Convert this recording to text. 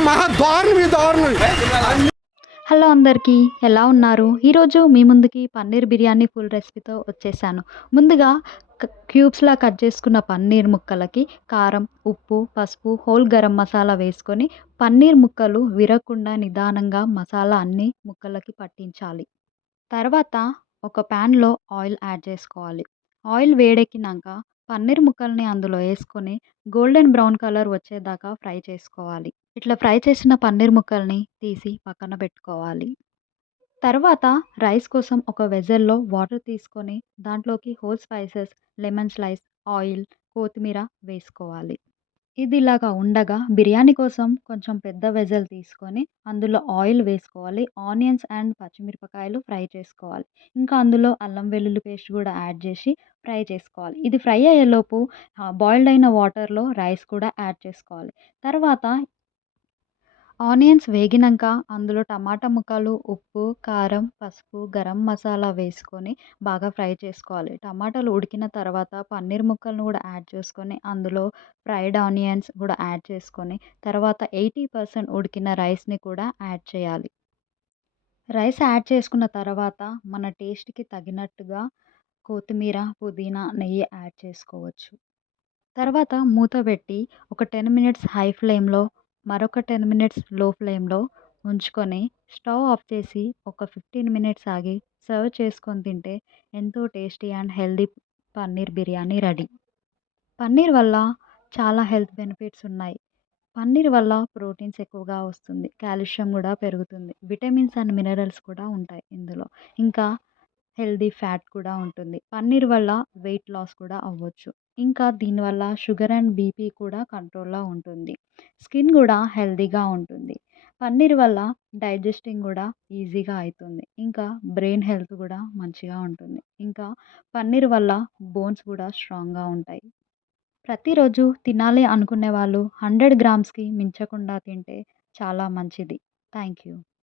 మహా దారుణం ఈ దారుణం. హలో అందరికీ ఎలా ఉన్నారు? ఈరోజు మీ ముందుకి పన్నీర్ బిర్యానీ ఫుల్ రెసిపీతో వచ్చేసాను. ముందుగా క్యూబ్స్‌లా కట్ చేసుకున్న పన్నీర్ ముక్కలకి కారం, ఉప్పు, పసుపు, హోల్ గరం మసాలా వేసుకొని పన్నీర్ ముక్కలు విరగకుండా నిదానంగా మసాలా అన్ని ముక్కలకి పట్టించాలి. తర్వాత ఒక ప్యాన్‌లో ఆయిల్ యాడ్ చేసుకోవాలి. ఆయిల్ వేడెక్కినాక పన్నీర్ ముక్కల్ని అందులో ఏసుకొని గోల్డెన్ బ్రౌన్ కలర్ వచ్చేదాకా ఫ్రై చేసుకోవాలి. ఇట్లా ఫ్రై చేసిన పన్నీర్ ముక్కల్ని తీసి పక్కన పెట్టుకోవాలి. తర్వాత రైస్ కోసం ఒక వెసల్‌లో వాటర్ తీసుకొని దాంట్లోకి whole spices, lemon slice, oil, కొత్తిమీర వేసుకోవాలి. ఇది ఇలాగా ఉండగా బిర్యానీ కోసం కొంచెం పెద్ద వెసల్ తీసుకొని అందులో ఆయిల్ వేసుకోవాలి. ఆనియన్స్ అండ్ పచ్చిమిరపకాయలు ఫ్రై చేసుకోవాలి. ఇంకా అందులో అల్లం వెల్లుల్లి పేస్ట్ కూడా యాడ్ చేసి ఫ్రై చేసుకోవాలి. ఇది ఫ్రై అయ్యేలోపు బాయిల్డ్ అయిన వాటర్‌లో రైస్ కూడా యాడ్ చేసుకోవాలి. తర్వాత ఆనియన్స్ వేగినంక అందులో టమాటా ముక్కలు, ఉప్పు, కారం, పసుపు, గరం మసాలా వేసుకొని బాగా ఫ్రై చేసుకోవాలి. టమాటాలు ఉడికిన తర్వాత పన్నీర్ ముక్కలను కూడా యాడ్ చేసుకొని అందులో ఫ్రైడ్ ఆనియన్స్ కూడా యాడ్ చేసుకొని తర్వాత 80% ఉడికిన రైస్‌ని కూడా యాడ్ చేయాలి. రైస్ యాడ్ చేసుకున్న తర్వాత మన టేస్ట్‌కి తగినట్టుగా కొత్తిమీర, పుదీనా, నెయ్యి యాడ్ చేసుకోవచ్చు. తర్వాత మూత పెట్టి ఒక 10 మినిట్స్ హై ఫ్లేమ్‌లో, మరొక 10 మినిట్స్ లో ఫ్లేమ్‌లో ఉంచుకొని స్టవ్ ఆఫ్ చేసి ఒక 15 మినిట్స్ ఆగి సర్వ్ చేసుకొని తింటే ఎంతో tasty and healthy paneer biryani ready. Paneer వల్ల చాలా హెల్త్ బెనిఫిట్స్ ఉన్నాయి. పన్నీర్ వల్ల ప్రోటీన్స్ ఎక్కువగా వస్తుంది. కాల్షియం కూడా పెరుగుతుంది. విటమిన్స్ అండ్ మినరల్స్ కూడా ఉంటాయి ఇందులో. ఇంకా హెల్తీ ఫ్యాట్ కూడా ఉంటుంది. పన్నీర్ వల్ల వెయిట్ లాస్ కూడా అవ్వచ్చు. ఇంకా దీనివల్ల షుగర్ అండ్ బీపీ కూడా కంట్రోల్‌లో ఉంటుంది. స్కిన్ కూడా హెల్తీగా ఉంటుంది. పన్నీర్ వల్ల డైజెస్టింగ్ కూడా ఈజీగా అయితుంది. ఇంకా బ్రెయిన్ హెల్త్ కూడా మంచిగా ఉంటుంది. ఇంకా పన్నీర్ వల్ల బోన్స్ కూడా స్ట్రాంగ్‌గా ఉంటాయి. ప్రతిరోజు తినాలి అనుకునే వాళ్ళు 100 గ్రామ్స్‌కి మించకుండా తింటే చాలా మంచిది. Thank you.